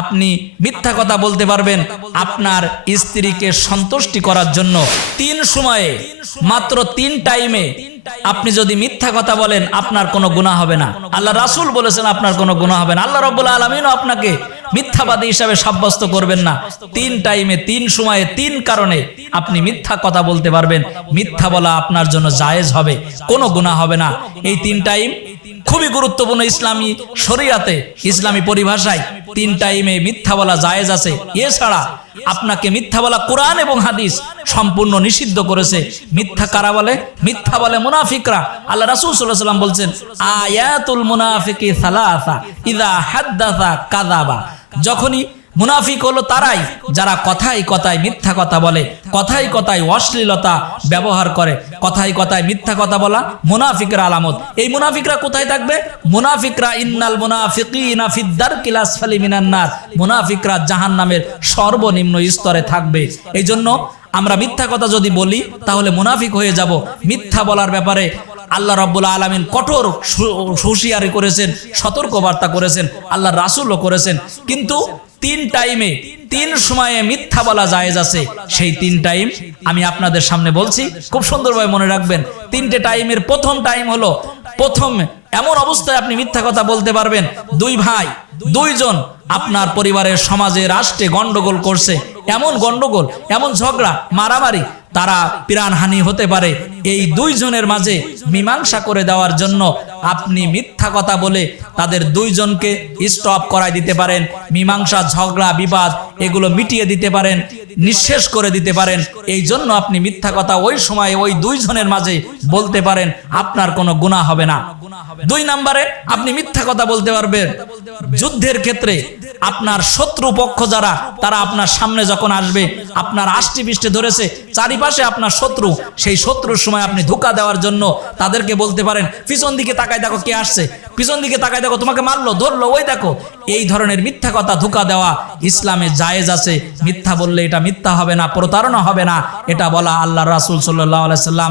আপনি মিথ্যা কথা বলতে পারবেন আপনার স্ত্রীকে সন্তুষ্টি করার জন্য তিন সময়ে মাত্র তিন টাইমে আপনি যদি মিথ্যা কথা বলেন আপনার কোনো গুণা হবে না আল্লাহ রাসুল বলেছেন আপনার কোনো গুণা হবে না আল্লাহ রব্বুল্লা আলমিনও আপনাকে মিথ্যাবাদী হিসাবে সাব্যস্ত করবেন না তিন টাইমে তিন সময়ে তিন কারণে আপনি মিথ্যা কথা বলতে পারবেন মিথ্যা বলা আপনার জন্য জায়েজ হবে কোনো গুণা হবে না এই তিন টাইম খুবই গুরুত্বপূর্ণ ইসলামী শরীয়তে ইসলামী পরিভাষায় তিন টাইমে মিথ্যা বলা জায়েজ আছে এছাড়া আপনাকে মিথ্যা বলা কোরআন এবং হাদিস সম্পূর্ণ নিষিদ্ধ করেছে মিথ্যা কারা বলে মিথ্যা বলে মুনাফিকরা আল্লাহ রাসূল সাল্লাল্লাহু আলাইহি সাল্লাম বলছেন আয়াতুল মুনাফিকি সালাসা ইদা হাদ্দাসা কাযাবা যখনই মুনাফিক হলো তারাই যারা কথাই কথায় মিথ্যা কথা বলে কথাই কথায় অশ্লীলতা ব্যবহার করে কথাই কথায় মিথ্যা কথা বলা মুনাফিকের আলামত এই মুনাফিকরা কোথায় থাকবে মুনাফিকরা ইন্নাল মুনাফিকার মুনাফিকরা জাহান নামের সর্বনিম্ন স্তরে থাকবে এই জন্য আমরা মিথ্যা কথা যদি বলি তাহলে মুনাফিক হয়ে যাব মিথ্যা বলার ব্যাপারে আল্লাহ রব্বুল আলমিন কঠোর হুঁশিয়ারি করেছেন সতর্কবার্তা করেছেন আল্লাহ রাসুলও করেছেন কিন্তু তিন টাইমে তিন সময়ে মিথ্যা বলা জায়েজ আছে সেই তিন টাইম আমি আপনাদের সামনে বলছি খুব সুন্দরভাবে মনে রাখবেন তিনটে টাইমের প্রথম টাইম হলো প্রথম এমন অবস্থায় আপনি মিথ্যা কথা বলতে পারবেন দুই ভাই দুইজন আপনার পরিবারের সমাজে রাষ্ট্রে গন্ডগোল করছে এমন গন্ডগোল এমন ঝগড়া মারামারি তারা প্রাণহানি হতে পারে এই দুইজনের মাঝে মীমাংসা করে দেওয়ার জন্য আপনি মিথ্যা কথা বলে তাদের দুইজনকে স্টপ করায় দিতে পারেন মীমাংসা ঝগড়া বিবাদ এগুলো মিটিয়ে দিতে পারেন নিঃশেষ করে দিতে পারেন এই জন্য আপনি মিথ্যা কথা ওই সময়ে ওই দুইজনের মাঝে বলতে পারেন আপনার কোনো গুণা হবে না দুই নম্বরে আপনি মিথ্যা কথা বলতে পারবেন যুদ্ধের ক্ষেত্রে আপনার শত্রুপক্ষ যারা তারা আপনার সামনে যখন আসবে আপনার আষ্টি বৃষ্টি ধরেছে চারিপাশে আপনার শত্রু সেই শত্রুর সময় আপনি ধোকা দেওয়ার জন্য তাদেরকে বলতে পারেন পিছন দিকে তাকায় দেখো কে আসছে পিছন দিকে তাকায় দেখো তোমাকে মারলো ধরলো ওই দেখো এই ধরনের মিথ্যা কথা ধোকা দেওয়া ইসলামে জায়েজ আছে মিথ্যা বললে এটা মিথ্যা হবে না প্রতারণা হবে না এটা বলা আল্লাহ রাসুল সাল্লাহ সাল্লাম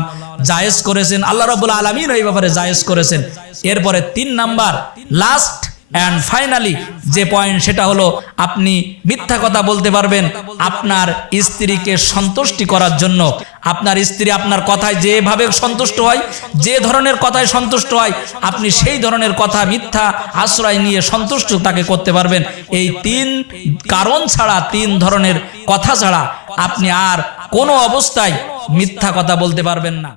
জায়েজ করেছেন আল্লাহ রবুল্লা আলমিন এই ব্যাপারে জায়েজ করেছেন এরপরে তিন নাম্বার লাস্ট অ্যান্ড ফাইনালি যে পয়েন্ট সেটা হলো আপনি মিথ্যা কথা বলতে পারবেন আপনার স্ত্রীকে সন্তুষ্টি করার জন্য আপনার স্ত্রী আপনার কথায় যেভাবে সন্তুষ্ট হয় যে ধরনের কথায় সন্তুষ্ট হয় আপনি সেই ধরনের কথা মিথ্যা আশ্রয় নিয়ে সন্তুষ্ট তাকে করতে পারবেন এই তিন কারণ ছাড়া তিন ধরনের কথা ছাড়া আপনি আর কোনো অবস্থায় মিথ্যা কথা বলতে পারবেন না